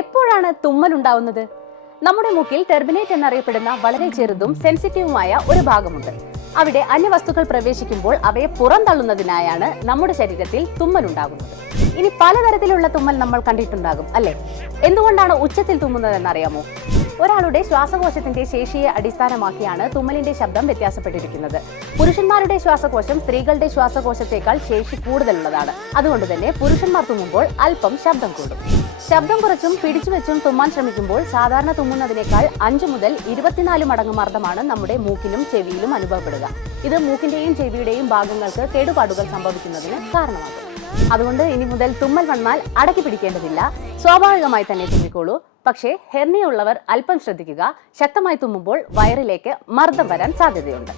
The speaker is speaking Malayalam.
എപ്പോഴാണ് തുമ്മൽ ഉണ്ടാവുന്നത്? നമ്മുടെ മൂക്കിൽ ടെർമിനേറ്റ് എന്നറിയപ്പെടുന്ന വളരെ ചെറുതും സെൻസിറ്റീവുമായ ഒരു ഭാഗമുണ്ട്. അവിടെ അന്യവസ്തുക്കൾ പ്രവേശിക്കുമ്പോൾ അവയെ പുറന്തള്ളുന്നതിനായാണ് നമ്മുടെ ശരീരത്തിൽ തുമ്മൽ ഉണ്ടാകുന്നത്. ഇനി പലതരത്തിലുള്ള തുമ്മൽ നമ്മൾ കണ്ടിട്ടുണ്ടാകും അല്ലേ? എന്തുകൊണ്ടാണ് ഉച്ചത്തിൽ തുമ്മുന്നത് എന്നറിയാമോ? ഒരാളുടെ ശ്വാസകോശത്തിന്റെ ശേഷിയെ അടിസ്ഥാനമാക്കിയാണ് തുമ്മലിന്റെ ശബ്ദം വ്യത്യാസപ്പെട്ടിരിക്കുന്നത്. പുരുഷന്മാരുടെ ശ്വാസകോശം സ്ത്രീകളുടെ ശ്വാസകോശത്തേക്കാൾ ശേഷി കൂടുതലുള്ളതാണ്. അതുകൊണ്ട് തന്നെ പുരുഷന്മാർ തുമ്മുമ്പോൾ അല്പം ശബ്ദം കൂടും. ശബ്ദം കുറച്ചും പിടിച്ചുവെച്ചും തുമ്മാൻ ശ്രമിക്കുമ്പോൾ സാധാരണ തുമ്മുന്നതിനേക്കാൾ 5 മുതൽ 24 മടങ്ങ് മർദ്ദമാണ് നമ്മുടെ മൂക്കിലും ചെവിയിലും അനുഭവപ്പെടുക. ഇത് മൂക്കിന്റെയും ചെവിയുടെയും ഭാഗങ്ങൾക്ക് കേടുപാടുകൾ സംഭവിക്കുന്നതിന് കാരണമാകും. അതുകൊണ്ട് ഇനി മുതൽ തുമ്മൽ വന്നാൽ അടക്കി പിടിക്കേണ്ടതില്ല, സ്വാഭാവികമായി തന്നെ തുമ്മിക്കോളൂ. പക്ഷേ ഹെർണിയ ഉള്ളവർ അല്പം ശ്രദ്ധിക്കുക. ശക്തമായി തുമ്മുമ്പോൾ വയറിലേക്ക് മർദ്ദം വരാൻ സാധ്യതയുണ്ട്.